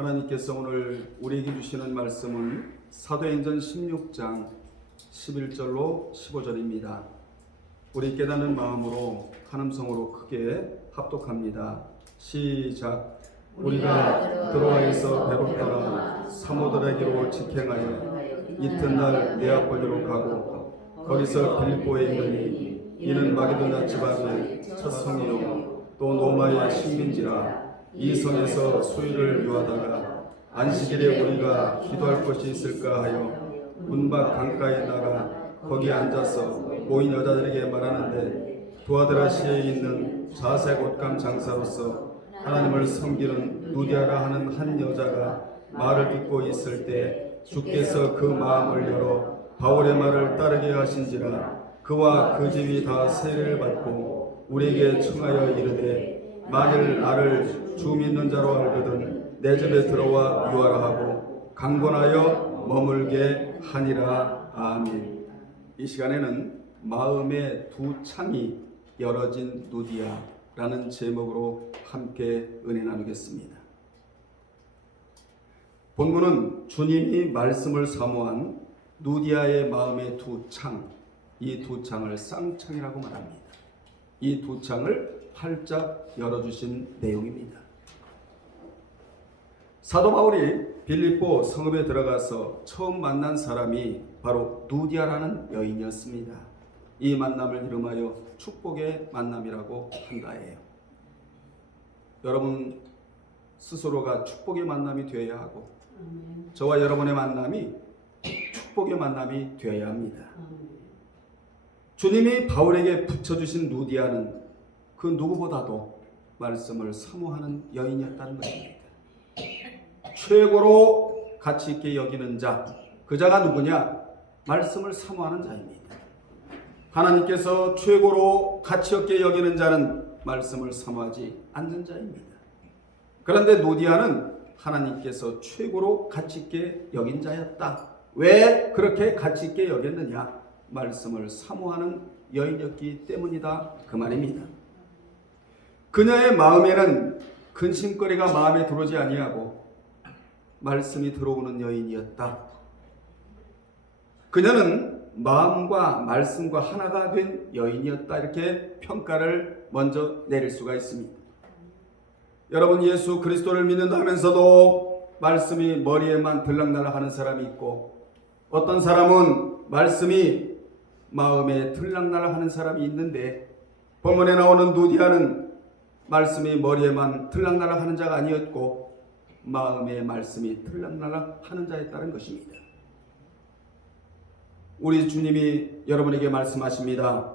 하나님께서 오늘 우리에게 주시는 말씀은 사도행전 16장 11절로 15절입니다. 우리 깨닫는 마음으로 한음성으로 크게 합독합니다. 시작. 우리가 드로아에서 베로타라 사모드라기로 직행하여 이튿날 네아폴리로 가고 거기서 빌립보에 이르니 이는 마게도냐 지방의 첫 성이요 또 노마의 식민지라. 이 성에서 수일을 유하다가 안식일에 우리가 기도할 곳이 있을까 하여 문밖 강가에 나가 거기 앉아서 모인 여자들에게 말하는데 두아드라시에 있는 자색 옷감 장사로서 하나님을 섬기는 누디아라 하는 한 여자가 말을 듣고 있을 때 주께서 그 마음을 열어 바울의 말을 따르게 하신지라. 그와 그 집이 다 세례를 받고 우리에게 청하여 이르되 만일 나를 주 믿는 자로 알거든 내 집에 들어와 유하라 하고 강권하여 머물게 하니라. 아멘. 이 시간에는 마음의 두 창이 열어진 누디아라는 제목으로 함께 은혜 나누겠습니다. 본문은 주님이 말씀을 사모한 누디아의 마음의 두 창, 이 두 창을 쌍창이라고 말합니다. 이 두 창을 활짝 열어주신 내용입니다. 사도 바울이 빌립보 성읍에 들어가서 처음 만난 사람이 바로 누디아라는 여인이었습니다. 이 만남을 이름하여 축복의 만남이라고 한다해요. 여러분 스스로가 축복의 만남이 되어야 하고 저와 여러분의 만남이 축복의 만남이 되어야 합니다. 주님이 바울에게 붙여주신 누디아는 그 누구보다도 말씀을 사모하는 여인이었다는 것입니다. 최고로 가치 있게 여기는 자, 그 자가 누구냐? 말씀을 사모하는 자입니다. 하나님께서 최고로 가치 있게 여기는 자는 말씀을 사모하지 않는 자입니다. 그런데 누디아는 하나님께서 최고로 가치 있게 여긴 자였다. 왜 그렇게 가치 있게 여겼느냐? 말씀을 사모하는 여인이었기 때문이다, 그 말입니다. 그녀의 마음에는 근심거리가 마음에 들어오지 아니하고 말씀이 들어오는 여인이었다. 그녀는 마음과 말씀과 하나가 된 여인이었다, 이렇게 평가를 먼저 내릴 수가 있습니다. 여러분, 예수 그리스도를 믿는다 하면서도 말씀이 머리에만 들락날락 하는 사람이 있고, 어떤 사람은 말씀이 마음에 들락날락 하는 사람이 있는데, 본문에 나오는 누디아는 말씀이 머리에만 들락날락 하는 자가 아니었고 마음의 말씀이 들락날락 하는 자였다는 것입니다. 우리 주님이 여러분에게 말씀하십니다.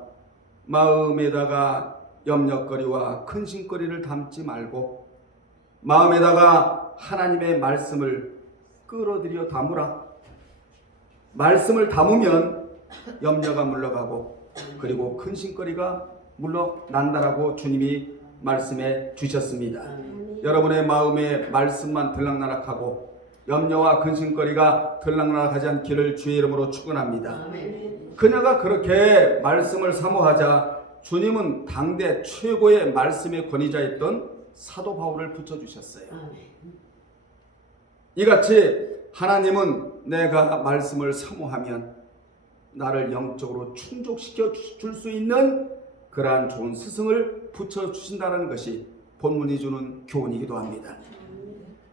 마음에다가 염려거리와 근심거리를 담지 말고 마음에다가 하나님의 말씀을 끌어들여 담으라. 말씀을 담으면 염려가 물러가고 그리고 근심거리가 물러난다라고 주님이 말씀해 주셨습니다. 여러분의 마음에 말씀만 들락날락하고 염려와 근심거리가 들락날락하지 않기를 주의 이름으로 축원합니다. 그녀가 그렇게 말씀을 사모하자 주님은 당대 최고의 말씀의 권위자였던 사도 바울을 붙여주셨어요. 이같이 하나님은 내가 말씀을 사모하면 나를 영적으로 충족시켜 줄 수 있는 그러한 좋은 스승을 붙여주신다는 것이 본문이 주는 교훈이기도 합니다.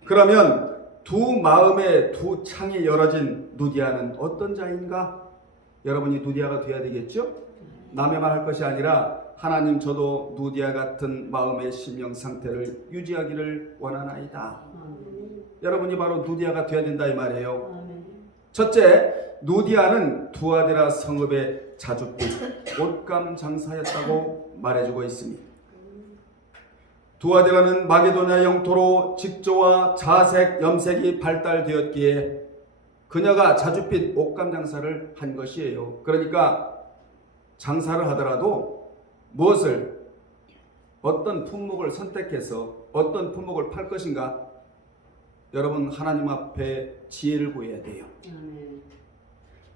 그러면 두 마음의 두 창이 열어진 누디아는 어떤 자인가? 여러분이 누디아가 되어야 되겠죠? 남의 말 할 것이 아니라 하나님, 저도 누디아 같은 마음의 심령 상태를 유지하기를 원하나이다. 여러분이 바로 누디아가 되어야 된다 이 말이에요. 첫째, 누디아는 두아드라 성읍의 자줏빛 옷감 장사였다고 말해주고 있습니다. 두아드라는 마게도냐 영토로 직조와 자색, 염색이 발달되었기에 그녀가 자줏빛 옷감 장사를 한 것이에요. 그러니까 장사를 하더라도 무엇을, 어떤 품목을 선택해서 어떤 품목을 팔 것인가? 여러분, 하나님 앞에 지혜를 구해야 돼요.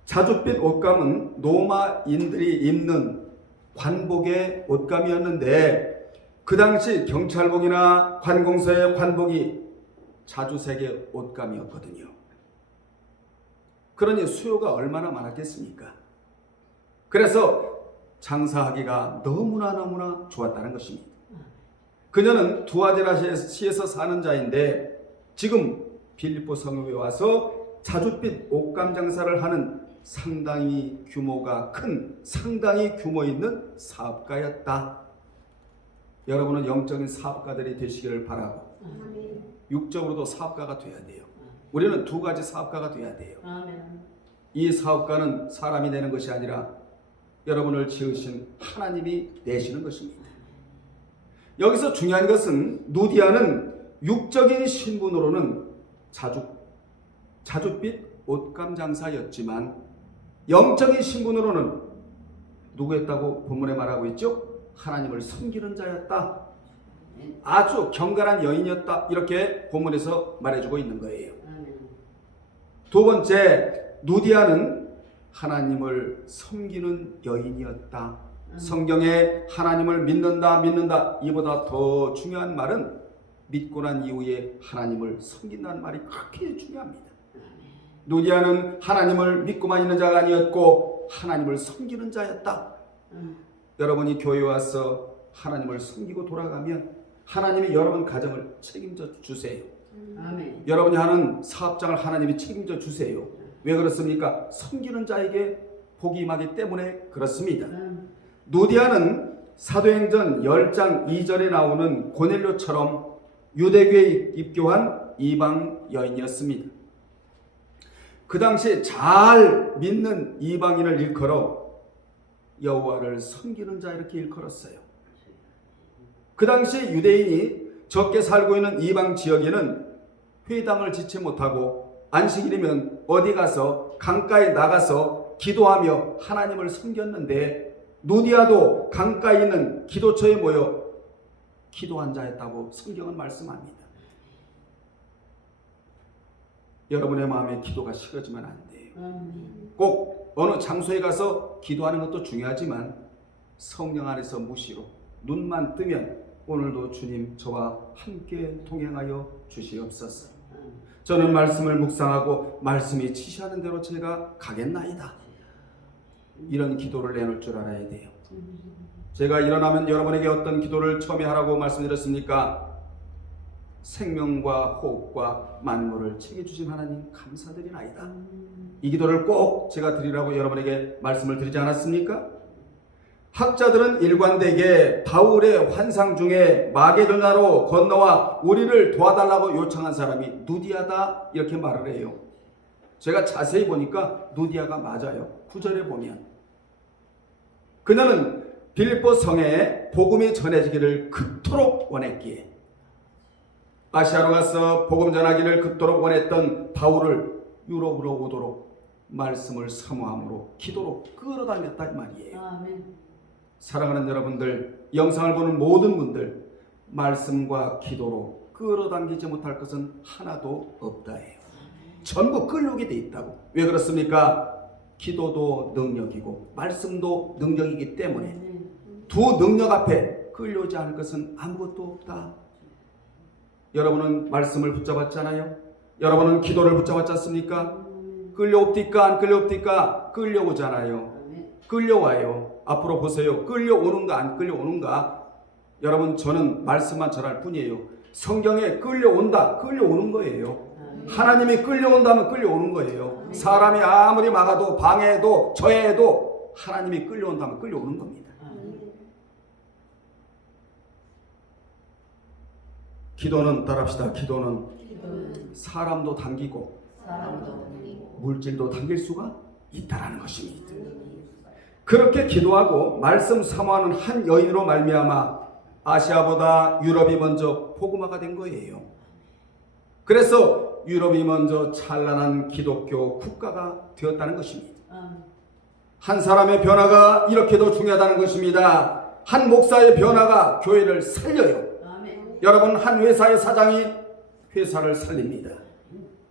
자줏빛 옷감은 노마인들이 입는 관복의 옷감이었는데 그 당시 경찰복이나 관공서의 관복이 자주색의 옷감이었거든요. 그러니 수요가 얼마나 많았겠습니까? 그래서 장사하기가 너무나 좋았다는 것입니다. 그녀는 두아디라시에서 사는 자인데 지금 빌립보 성읍에 와서 자줏빛 옷감 장사를 하는 상당히 규모가 큰, 상당히 규모 있는 사업가였다. 여러분은 영적인 사업가들이 되시기를 바라고 육적으로도 사업가가 돼야 돼요. 우리는 두 가지 사업가가 돼야 돼요. 이 사업가는 사람이 내는 것이 아니라 여러분을 지으신 하나님이 내시는 것입니다. 여기서 중요한 것은 누디아는 육적인 신분으로는 자줏빛 옷감 장사였지만 영적인 신분으로는 누구였다고 본문에 말하고 있죠? 하나님을 섬기는 자였다. 아주 경건한 여인이었다. 이렇게 본문에서 말해주고 있는 거예요. 두 번째, 누디아는 하나님을 섬기는 여인이었다. 성경에 하나님을 믿는다 이보다 더 중요한 말은 믿고 난 이후에 하나님을 섬긴다는 말이 그렇게 중요합니다. 누디아는 하나님을 믿고만 있는 자가 아니었고 하나님을 섬기는 자였다. 여러분이 교회에 와서 하나님을 섬기고 돌아가면 하나님이 여러분 가정을 책임져 주세요. 아멘. 여러분이 하는 사업장을 하나님이 책임져 주세요. 왜 그렇습니까? 섬기는 자에게 복이 임하기 때문에 그렇습니다. 누디아는 사도행전 10장 2절에 나오는 고넬료처럼 유대교에 입교한 이방 여인이었습니다. 그 당시에 잘 믿는 이방인을 일컬어 여호와를 섬기는 자 이렇게 일컬었어요. 그 당시에 유대인이 적게 살고 있는 이방 지역에는 회당을 짓지 못하고 안식일이면 어디 가서 강가에 나가서 기도하며 하나님을 섬겼는데 누디아도 강가에 있는 기도처에 모여 기도한 자였다고 성경은 말씀합니다. 여러분의 마음에 기도가 식어지면 안 돼요. 꼭 어느 장소에 가서 기도하는 것도 중요하지만 성령 안에서 무시로 눈만 뜨면 오늘도 주님 저와 함께 동행하여 주시옵소서. 저는 말씀을 묵상하고 말씀이 지시하는 대로 제가 가겠나이다. 이런 기도를 내놓을 줄 알아야 돼요. 제가 일어나면 여러분에게 어떤 기도를 처음에 하라고 말씀드렸습니까? 생명과 호흡과 만물을 챙겨주신 하나님 감사드리나이다. 이 기도를 꼭 제가 드리라고 여러분에게 말씀을 드리지 않았습니까? 학자들은 일관되게 바울의 환상 중에 마게도나로 건너와 우리를 도와달라고 요청한 사람이 누디아다 이렇게 말을 해요. 제가 자세히 보니까 누디아가 맞아요. 9절에 보면 그녀는 빌립보 성에 복음이 전해지기를 그토록 원했기에 아시아로 가서 복음 전하기를 그토록 원했던 바울을 유럽으로 오도록 말씀을 사모함으로 기도로 끌어당겼다 이 말이에요. 아멘. 사랑하는 여러분들, 영상을 보는 모든 분들, 말씀과 기도로 끌어당기지 못할 것은 하나도 없다예요. 전부 끌려오게 돼 있다고. 왜 그렇습니까? 기도도 능력이고 말씀도 능력이기 때문에 두 능력 앞에 끌려오지 않을 것은 아무것도 없다. 여러분은 말씀을 붙잡았잖아요. 여러분은 기도를 붙잡았지 않습니까? 끌려옵니까? 안 끌려옵니까? 끌려오잖아요. 끌려와요. 앞으로 보세요. 끌려오는가 안 끌려오는가? 여러분 저는 말씀만 전할 뿐이에요. 성경에 끌려온다, 끌려오는 거예요. 하나님이 끌려온다면 끌려오는 거예요. 사람이 아무리 막아도 방해해도 저해해도 하나님이 끌려온다면 끌려오는 겁니다. 기도는 따라합시다. 기도는 사람도 당기고 물질도 당길 수가 있다라는 것입니다. 그렇게 기도하고 말씀 사모하는 한 여인으로 말미암아 아시아보다 유럽이 먼저 복음화가 된 거예요. 그래서 유럽이 먼저 찬란한 기독교 국가가 되었다는 것입니다. 한 사람의 변화가 이렇게도 중요하다는 것입니다. 한 목사의 변화가 교회를 살려요. 여러분 한 회사의 사장이 회사를 살립니다.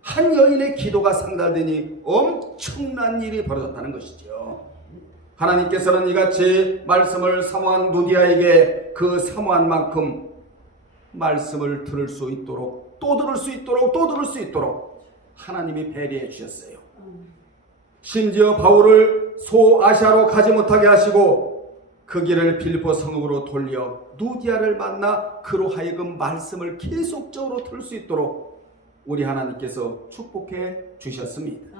한 여인의 기도가 상달되니 엄청난 일이 벌어졌다는 것이죠. 하나님께서는 이같이 말씀을 사모한 누디아에게 그 사모한 만큼 말씀을 들을 수 있도록 또 들을 수 있도록 또 들을 수 있도록 하나님이 배려해 주셨어요. 심지어 바울을 소아시아로 가지 못하게 하시고 그 길을 빌립보 성읍으로 돌려 누디아를 만나 그로 하여금 말씀을 계속적으로 들을 수 있도록 우리 하나님께서 축복해 주셨습니다.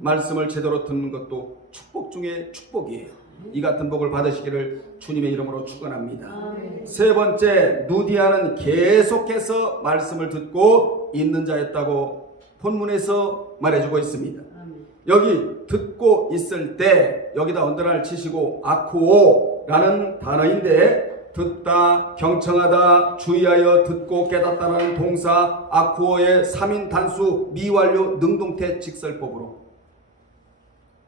말씀을 제대로 듣는 것도 축복 중에 축복이에요. 이 같은 복을 받으시기를 주님의 이름으로 축원합니다. 세 번째, 누디아는 계속해서 말씀을 듣고 있는 자였다고 본문에서 말해주고 있습니다. 여기 듣고 있을 때 여기다 언더라인을 치시고 아쿠오라는 단어인데 듣다, 경청하다, 주의하여 듣고 깨닫다라는 동사 아쿠오의 3인 단수 미완료 능동태 직설법으로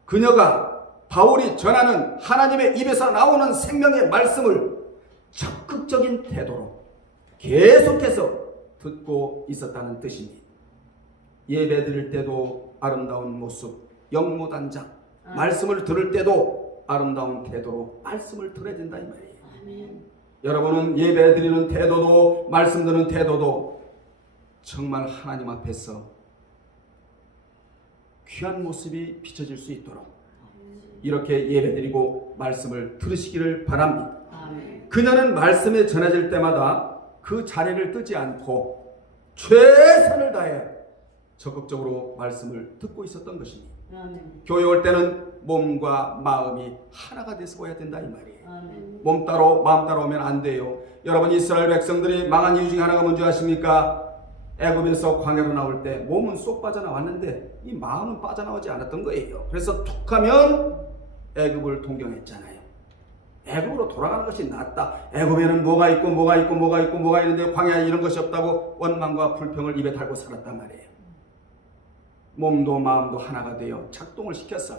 그녀가 바울이 전하는 하나님의 입에서 나오는 생명의 말씀을 적극적인 태도로 계속해서 듣고 있었다는 뜻입니다. 예배 드릴 때도 아름다운 모습, 영모단장, 말씀을 들을 때도 아름다운 태도로 말씀을 들어야 된다 이 말이에요. 아멘. 여러분은 예배 드리는 태도도 말씀 듣는 태도도 정말 하나님 앞에서 귀한 모습이 비춰질 수 있도록 이렇게 예배드리고 말씀을 들으시기를 바랍니다. 아멘. 그녀는 말씀에 전해질 때마다 그 자리를 뜨지 않고 최선을 다해 적극적으로 말씀을 듣고 있었던 것입니다. 아멘. 교회 올 때는 몸과 마음이 하나가 돼서 와야 된다 이 말이에요. 아멘. 몸 따로 마음 따로 오면 안 돼요. 여러분 이스라엘 백성들이 망한 이유 중에 하나가 뭔지 아십니까? 애굽에서 광야로 나올 때 몸은 쏙 빠져나왔는데 이 마음은 빠져나오지 않았던 거예요. 그래서 툭하면 애굽을 동경했잖아요. 애굽으로 돌아가는 것이 낫다. 애굽에는 뭐가 있고 뭐가 있고 뭐가 있고 뭐가 있는데 광야에 이런 것이 없다고 원망과 불평을 입에 달고 살았단 말이에요. 몸도 마음도 하나가 되어 작동을 시켰어.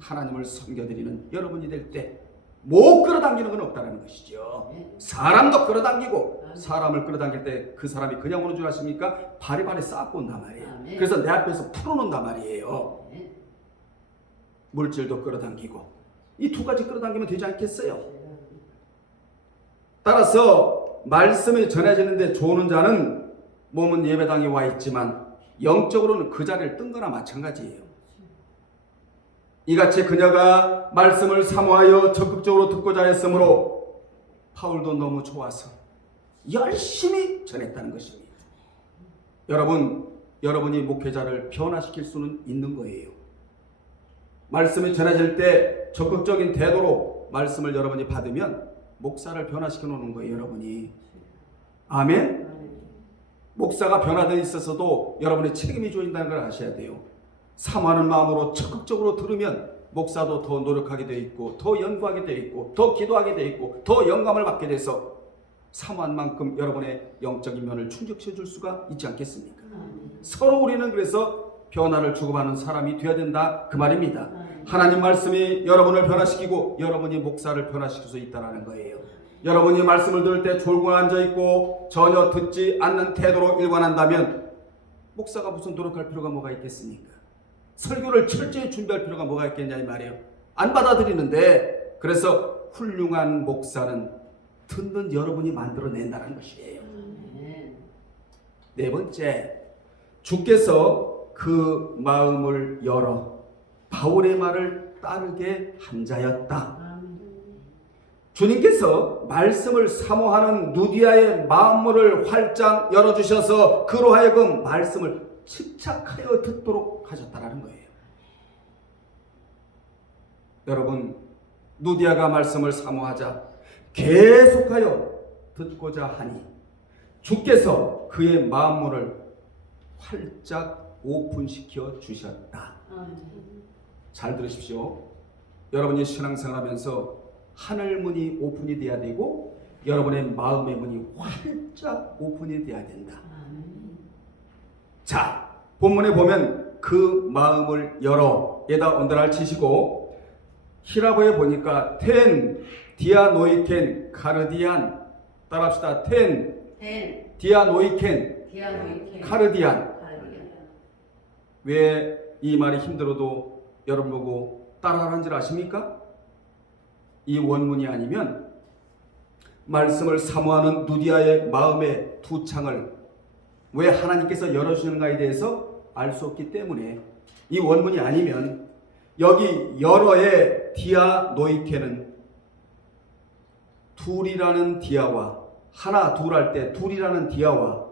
하나님을 섬겨드리는 여러분이 될 때 못 끌어당기는 건 없다는 것이죠. 사람도 끌어당기고 사람을 끌어당길 때 그 사람이 그냥 오는 줄 아십니까? 바리바리 쌓고 온단 말이에요. 그래서 내 앞에서 풀어놓는단 말이에요. 물질도 끌어당기고 이 두 가지 끌어당기면 되지 않겠어요? 따라서 말씀이 전해지는데 좋은 자는 몸은 예배당에 와 있지만 영적으로는 그 자리를 뜬 거나 마찬가지예요. 이같이 그녀가 말씀을 사모하여 적극적으로 듣고자 했으므로 바울도 너무 좋아서 열심히 전했다는 것입니다. 여러분이 목회자를 변화시킬 수는 있는 거예요. 말씀이 전해질 때 적극적인 태도로 말씀을 여러분이 받으면 목사를 변화시켜 놓는 거예요. 여러분이. 아멘? 목사가 변화되어 있어서도 여러분의 책임이 조인다는 걸 아셔야 돼요. 사모하는 마음으로 적극적으로 들으면 목사도 더 노력하게 되어 있고 더 연구하게 되어 있고 더 기도하게 되어 있고 더 영감을 받게 돼서 사모한 만큼 여러분의 영적인 면을 충족시켜 줄 수가 있지 않겠습니까? 서로 우리는 그래서 변화를 주고받는 사람이 되어야 된다 그 말입니다. 하나님 말씀이 여러분을 변화시키고 여러분이 목사를 변화시킬 수 있다는 거예요. 여러분이 말씀을 들을 때 졸고 앉아있고 전혀 듣지 않는 태도로 일관한다면 목사가 무슨 노력할 필요가 뭐가 있겠습니까? 설교를 철저히 준비할 필요가 뭐가 있겠냐 이 말이에요. 안 받아들이는데 그래서 훌륭한 목사는 듣는 여러분이 만들어낸다는 것이에요. 네 번째, 주께서 그 마음을 열어 바울의 말을 따르게 한 자였다. 주님께서 말씀을 사모하는 누디아의 마음문을 활짝 열어주셔서 그로 하여금 말씀을 집착하여 듣도록 하셨다라는 거예요. 여러분, 누디아가 말씀을 사모하자 계속하여 듣고자 하니 주께서 그의 마음문을 활짝 오픈시켜 주셨다. 잘 들으십시오. 여러분이 신앙생활하면서 하늘문이 오픈이 돼야 되고 여러분의 마음의 문이 활짝 오픈이 돼야 된다. 자, 본문에 보면 그 마음을 열어 에다 언더라를 치시고 히라보에 보니까 텐 디아노이켄 카르디안 따라합시다. 텐 디아노이켄 카르디안. 왜 이 말이 힘들어도 여러분 보고 따라하는 줄 아십니까? 이 원문이 아니면 말씀을 사모하는 누디아의 마음의 두 창을 왜 하나님께서 열어주시는가에 대해서 알 수 없기 때문에 이 원문이 아니면 여기 열어의 디아 노이케는 둘이라는 디아와 하나 둘 할 때 둘이라는 디아와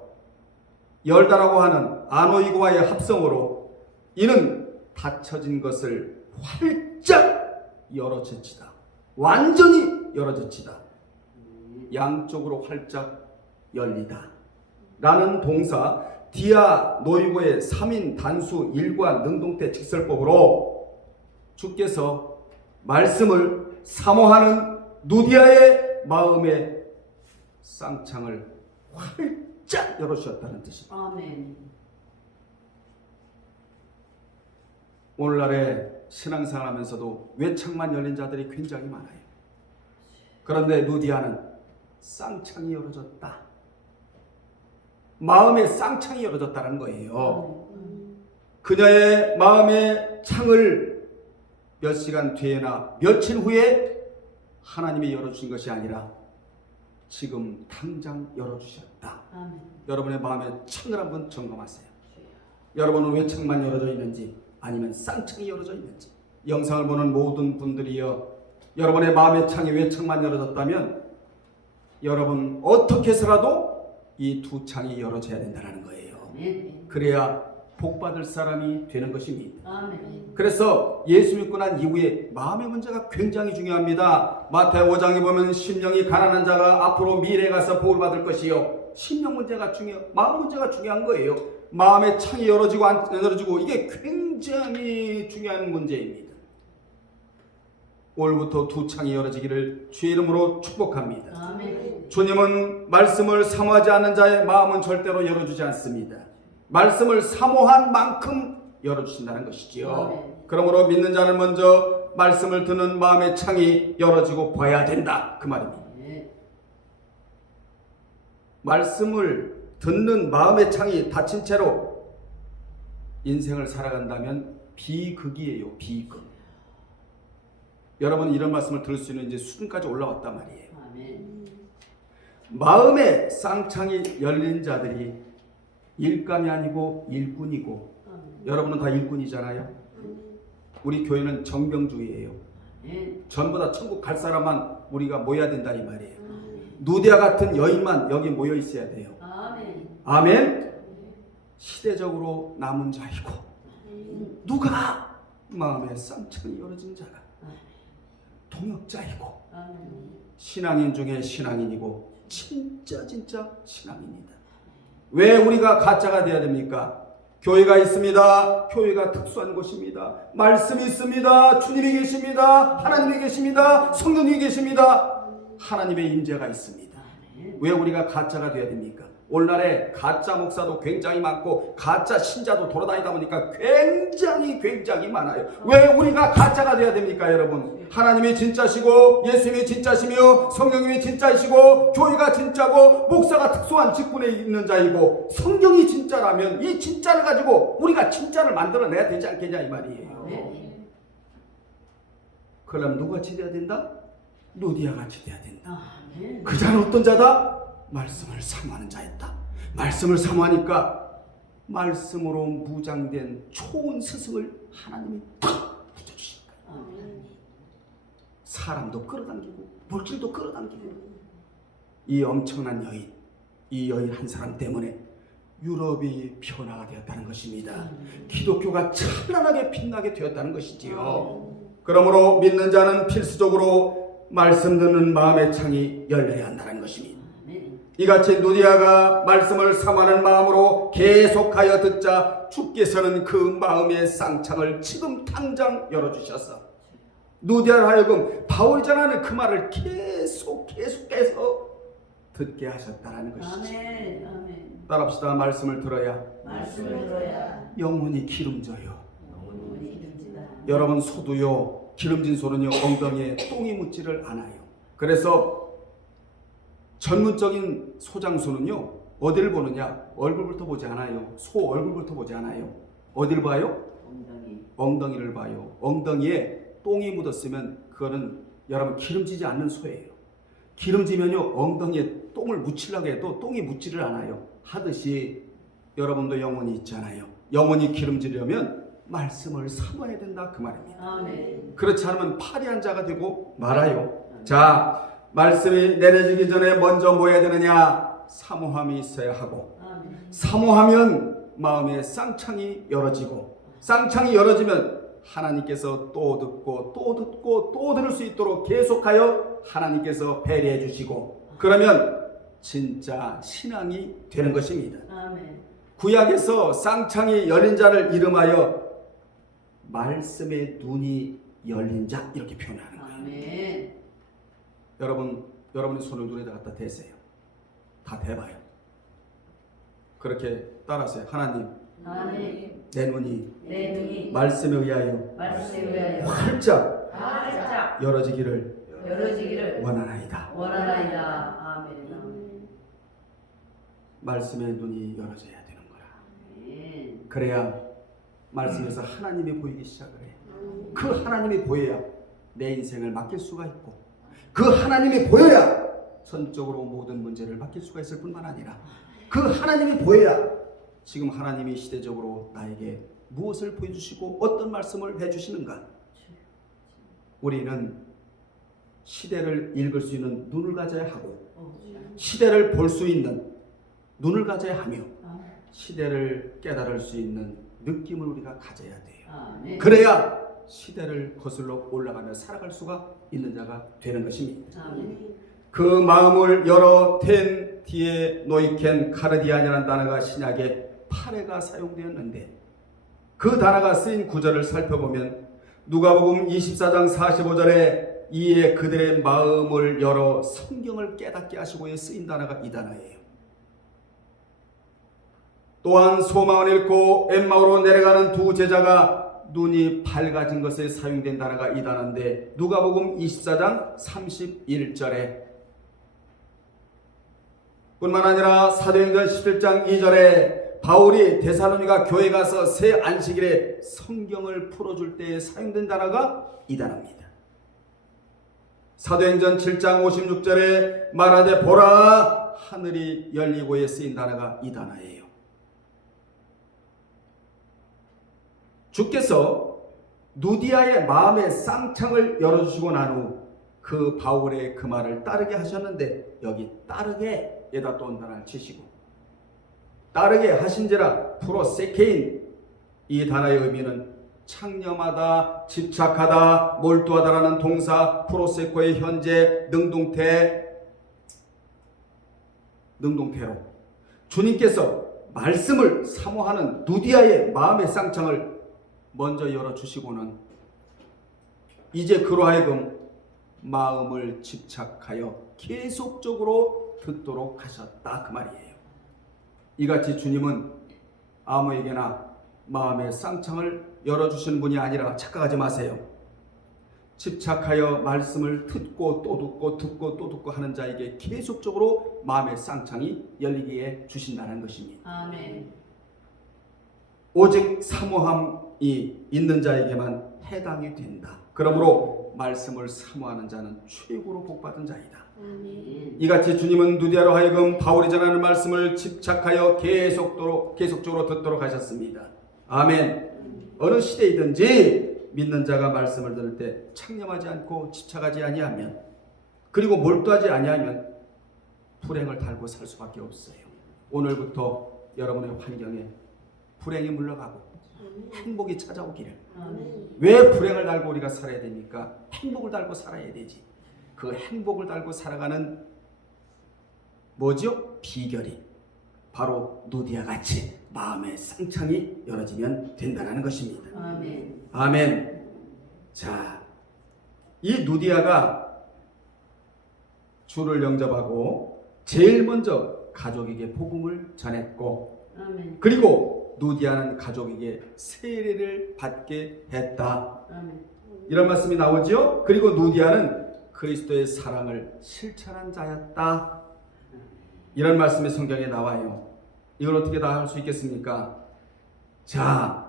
열다라고 하는 아노이고와의 합성으로 이는 닫혀진 것을 활짝 열어젖히다. 완전히 열어젖히다. 양쪽으로 활짝 열리다. 라는 동사 디아 노이고의 3인 단수 일관 능동태 직설법으로 주께서 말씀을 사모하는 누디아의 마음의 쌍창을 활짝 열어주셨다는 뜻입니다. 아멘. 오늘날에 신앙생활 하면서도 외창만 열린 자들이 굉장히 많아요. 그런데 누디아는 쌍창이 열어졌다. 마음의 쌍창이 열어졌다는 거예요. 그녀의 마음의 창을 몇 시간 뒤에나 며칠 후에 하나님이 열어주신 것이 아니라 지금 당장 열어주셨다. 아멘. 여러분의 마음의 창을 한번 점검하세요. 여러분은 왜 창만 열어져 있는지 아니면 쌍창이 열어져 있는지. 영상을 보는 모든 분들이요, 여러분의 마음의 창이 왜 창만 열어졌다면 여러분 어떻게 해서라도 이 두 창이 열어져야 된다는 거예요. 아멘. 그래야 복받을 사람이 되는 것입니다. 아멘. 그래서 예수 믿고 난 이후에 마음의 문제가 굉장히 중요합니다. 마태오 5장에 보면 심령이 가난한 자가 앞으로 미래에 가서 복을 받을 것이요. 심령 문제가 마음 문제가 중요한 거예요. 마음의 창이 열어지고 안 열어지고 이게 굉장히 중요한 문제입니다. 오늘부터 두 창이 열어지기를 주의 이름으로 축복합니다. 아멘. 주님은 말씀을 사모하지 않는 자의 마음은 절대로 열어주지 않습니다. 말씀을 사모한 만큼 열어주신다는 것이지요. 아멘. 그러므로 믿는 자는 먼저 말씀을 듣는 마음의 창이 열어지고 봐야 된다, 그 말입니다. 아멘. 말씀을 듣는 마음의 창이 닫힌 채로 인생을 살아간다면 비극이에요. 비극. 여러분 이런 말씀을 들을 수 있는 이제 수준까지 올라왔단 말이에요. 아멘. 마음의 쌍창이 열린 자들이 일감이 아니고 일꾼이고, 아멘. 여러분은 다 일꾼이잖아요. 우리 교회는 정병주의예요. 아멘. 전부 다 천국 갈 사람만 우리가 모여야 된다 이 말이에요. 누디아 같은 여인만 여기 모여 있어야 돼요. 아멘. 아멘. 시대적으로 남은 자이고 누가 마음의 쌍창이 열어진 자가 동역자이고 아멘. 신앙인 중에 신앙인이고 진짜 신앙입니다. 왜 우리가 가짜가 돼야 됩니까? 교회가 있습니다. 교회가 특수한 곳입니다. 말씀이 있습니다. 주님이 계십니다. 하나님이 계십니다. 성령이 계십니다. 하나님의 임재가 있습니다. 왜 우리가 가짜가 돼야 됩니까? 오늘날에 가짜 목사도 굉장히 많고 가짜 신자도 돌아다니다 보니까 굉장히 많아요. 왜 우리가 가짜가 돼야 됩니까, 여러분? 하나님이 진짜시고 예수님이 진짜시며 성령님이 진짜이시고 교회가 진짜고 목사가 특수한 직분에 있는 자이고 성경이 진짜라면 이 진짜를 가지고 우리가 진짜를 만들어내야 되지 않겠냐 이 말이에요. 그럼 누가 같이 돼야 된다? 누디아 같이 돼야 된다. 아멘. 그 자는 어떤 자다? 말씀을 사모하는 자였다. 말씀을 사모하니까 말씀으로 무장된 초온 스승을 하나님이 탁 붙여주신 거예요. 아멘. 사람도 끌어당기고 물질도 끌어당기고. 이 엄청난 여인, 이 여인 한 사람 때문에 유럽이 변화가 되었다는 것입니다. 기독교가 찬란하게 빛나게 되었다는 것이지요. 그러므로 믿는 자는 필수적으로 말씀 듣는 마음의 창이 열려야 한다는 것입니다. 이같이 누디아가 말씀을 사모하는 마음으로 계속하여 듣자 주께서는 그 마음의 쌍창을 지금 당장 열어주셔서 누디아를 하여금 바울이 전하는 그 말을 계속해서 듣게 하셨다는 것이죠. 아멘. 아멘. 따라합시다. 말씀을 들어야 말씀을 들어야 영혼이 기름져요. 영혼이 기름지다. 여러분 소도요, 기름진 소는요 엉덩이에 똥이 묻지를 않아요. 그래서 전문적인 소장소는요 어디를 보느냐? 얼굴부터 보지 않아요. 소 얼굴부터 보지 않아요. 어디를 봐요? 엉덩이. 엉덩이를 봐요. 엉덩이에 똥이 묻었으면 그거는 여러분 기름지지 않는 소예요. 기름지면요 엉덩이에 똥을 묻히려고 해도 똥이 묻지를 않아요. 하듯이 여러분도 영혼이 있잖아요. 영혼이 기름지려면 말씀을 사모해야 된다 그 말입니다. 아멘. 그렇지 않으면 파리한 자가 되고 말아요. 자, 말씀이 내려지기 전에 먼저 뭐 해야 되느냐? 사모함이 있어야 하고, 아멘. 사모하면 마음의 쌍창이 열어지고, 쌍창이 열어지면 하나님께서 또 듣고 또 듣고 또 들을 수 있도록 계속하여 하나님께서 배려해 주시고, 그러면 진짜 신앙이 되는 것입니다. 아멘. 구약에서 쌍창이 열린 자를 이름하여 말씀의 눈이 열린 자 이렇게 표현하는 거예요. 아멘. 여러분의 손을 눈에다 갖다 대세요. 다 대봐요. 그렇게 따라하세요. 하나님, 아멘. 내 눈이 내 눈이 말씀에 의하여 말씀에 의하여 활짝 활짝 열어지기를 열어지기를 원하나이다. 원하나이다. 아멘. 말씀의 눈이 열어져야 되는 거라. 아멘. 그래야 말씀에서 하나님이 보이기 시작을 해. 그 하나님이 보여야 내 인생을 맡길 수가 있고, 그 하나님이 보여야 전적으로 모든 문제를 맡길 수가 있을 뿐만 아니라, 그 하나님이 보여야 지금 하나님이 시대적으로 나에게 무엇을 보여주시고 어떤 말씀을 해주시는가. 우리는 시대를 읽을 수 있는 눈을 가져야 하고, 시대를 볼 수 있는 눈을 가져야 하며, 시대를 깨달을 수 있는 느낌을 우리가 가져야 돼요. 아멘. 그래야 시대를 거슬러 올라가며 살아갈 수가 있는 자가 되는 것입니다. 아멘. 그 마음을 열어 텐 뒤에 노이켄 카르디안이라는 단어가 신약에 8회가 사용되었는데, 그 단어가 쓰인 구절을 살펴보면 누가복음 24장 45절에 이에 그들의 마음을 열어 성경을 깨닫게 하시고에 쓰인 단어가 이 단어예요. 또한 소망을 잃고 엠마오로 내려가는 두 제자가 눈이 밝아진 것에 사용된 단어가 이 단어인데, 누가복음 24장 31절에 뿐만 아니라 사도행전 17장 2절에 바울이 데살로니가 교회 가서 새 안식일에 성경을 풀어줄 때에 사용된 단어가 이 단어입니다. 사도행전 7장 56절에 말하되 보라 하늘이 열리고에 쓰인 단어가 이 단어예요. 주께서 누디아의 마음의 쌍창을 열어주시고 난 후 그 바울의 그 말을 따르게 하셨는데, 여기 따르게 에다 또 단어를 치시고, 따르게 하신지라 프로세케인, 이 단어의 의미는 창념하다, 집착하다, 몰두하다라는 동사 프로세코의 현재 능동태로 주님께서 말씀을 사모하는 누디아의 마음의 쌍창을 먼저 열어주시고는 이제 그로 하여금 마음을 집착하여 계속적으로 듣도록 하셨다 그 말이에요. 이같이 주님은 아무에게나 마음의 쌍창을 열어주시는 분이 아니라 착각하지 마세요. 집착하여 말씀을 듣고 또 듣고 듣고 또 듣고 하는 자에게 계속적으로 마음의 쌍창이 열리게 주신다는 것입니다. 아멘. 오직 사모함이 있는 자에게만 해당이 된다. 그러므로 말씀을 사모하는 자는 최고로 복받은 자이다. 아멘. 이같이 주님은 누디아로 하여금 바울이 전하는 말씀을 집착하여 계속적으로 듣도록 하셨습니다. 아멘. 어느 시대이든지 믿는 자가 말씀을 들을 때 창념하지 않고 집착하지 아니하면, 그리고 몰두하지 아니하면 불행을 달고 살 수밖에 없어요. 오늘부터 여러분의 환경에 불행이 물러가고 행복이 찾아오기를. 아멘. 왜 불행을 달고 우리가 살아야 됩니까? 행복을 달고 살아야 되지. 그 행복을 달고 살아가는 뭐죠? 비결이 바로 누디아 같이 마음의 쌍창이 열어지면 된다는 것입니다. 아멘. 아멘. 자, 이 누디아가 주를 영접하고 제일 먼저 가족에게 복음을 전했고, 아멘. 그리고 누디아는 가족에게 세례를 받게 했다. 아멘. 이런 말씀이 나오죠. 그리고 누디아는 그리스도의 사랑을 실천한 자였다. 이런 말씀이 성경에 나와요. 이걸 어떻게 다 할 수 있겠습니까? 자,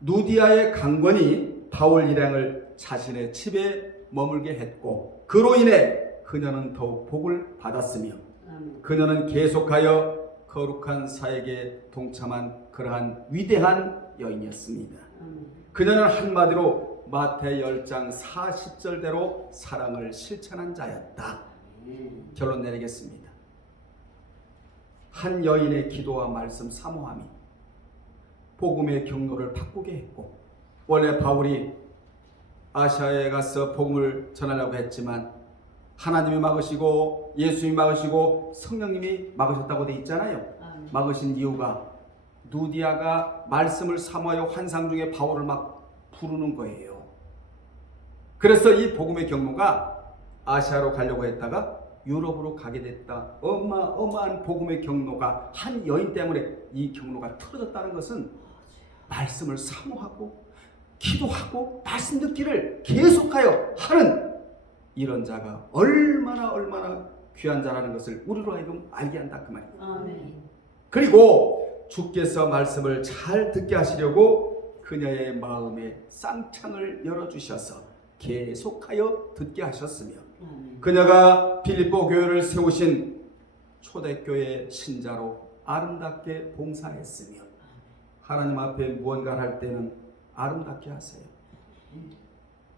누디아의 강권이 바울 일행을 자신의 집에 머물게 했고, 그로 인해 그녀는 더욱 복을 받았으며, 아멘. 그녀는 계속하여 거룩한 사역에 동참한 그러한 위대한 여인이었습니다. 아멘. 그녀는 한마디로 마태 10장 40절대로 사랑을 실천한 자였다. 아멘. 결론 내리겠습니다. 한 여인의 기도와 말씀 사모함이 복음의 경로를 바꾸게 했고, 원래 바울이 아시아에 가서 복음을 전하려고 했지만 하나님이 막으시고 예수님이 막으시고 성령님이 막으셨다고 돼 있잖아요. 아멘. 막으신 이유가 누디아가 말씀을 사모하여 환상 중에 바울을 막 부르는 거예요. 그래서 이 복음의 경로가 아시아로 가려고 했다가 유럽으로 가게 됐다. 어마어마한 복음의 경로가 한 여인 때문에 이 경로가 틀어졌다는 것은 말씀을 사모하고 기도하고 말씀 듣기를 계속하여 하는 이런 자가 얼마나 귀한 자라는 것을 우리로 하여금 알게 한다 그 말이에요. 아멘. 그리고 주께서 말씀을 잘 듣게 하시려고 그녀의 마음에 쌍창을 열어주셔서 계속하여 듣게 하셨으며, 아멘. 그녀가 빌립보 교회를 세우신 초대교회 신자로 아름답게 봉사했으며, 하나님 앞에 무언가를 할 때는 아름답게 하세요.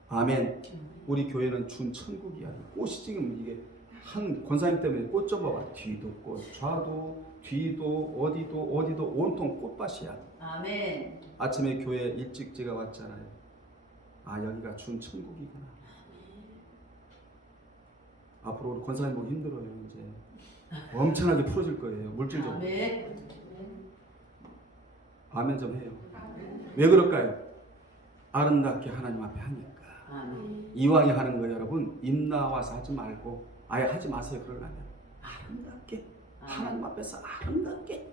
아멘. 우리 교회는 준천국이야. 꽃이 지금 이게 한 권사님 때문에 꽃 좀 봐봐. 뒤도 꽃, 좌도, 뒤도, 어디도 온통 꽃밭이야. 아멘. 아침에 교회 일찍 제가 왔잖아요. 아, 여기가 준천국이구나. 앞으로 우리 권사님 보기 힘들어요. 이제 엄청나게 풀어질 거예요. 물질 좀. 아멘. 아멘 좀 해요. 왜 그럴까요? 아름답게 하나님 앞에 하니까. 아멘. 이왕에 하는 거 여러분, 입 나와서 하지 말고 아예 하지 마세요. 그러려면 아름답게 하나님 앞에서 아름답게.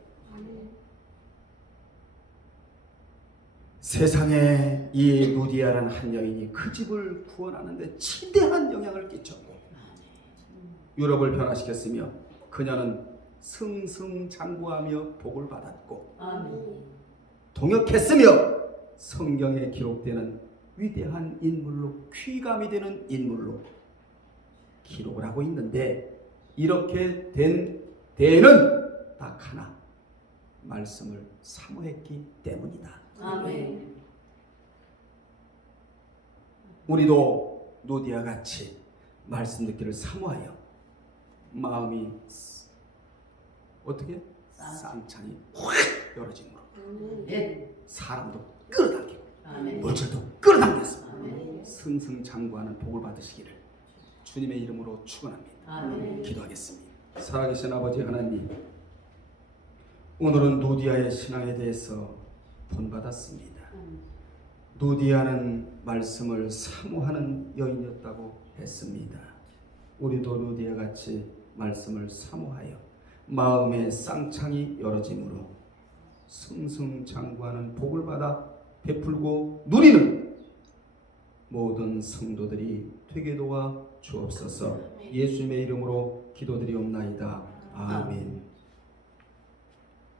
세상에 이 누디아라는 한 여인이 그 집을 구원하는데 지대한 영향을 끼쳤고 유럽을 변화시켰으며, 그녀는 승승장구하며 복을 받았고 아멘. 동역했으며 성경에 기록되는 위대한 인물로, 귀감이 되는 인물로 기록을 하고 있는데, 이렇게 된 데에는 딱 하나, 말씀을 사모했기 때문이다. 아멘. 우리도 누디아 같이 말씀 듣기를 사모하여 마음이 어떻게 쌍창이 확 열어지므로 아멘. 사람도 끌어당기고 아멘. 물질도 끌어당겨서 아멘. 승승장구하는 복을 받으시기를 주님의 이름으로 축원합니다. 아멘. 기도하겠습니다. 살아계신 아버지 하나님, 오늘은 누디아의 신앙에 대해서 본받았습니다. 누디아는 말씀을 사모하는 여인이었다고 했습니다. 우리도 누디아 같이 말씀을 사모하여 마음의 쌍창이 열어지므로 승승장구하는 복을 받아 베풀고 누리는 모든 성도들이 되게 도와 주옵소서. 예수님의 이름으로 기도드리옵나이다. 아멘.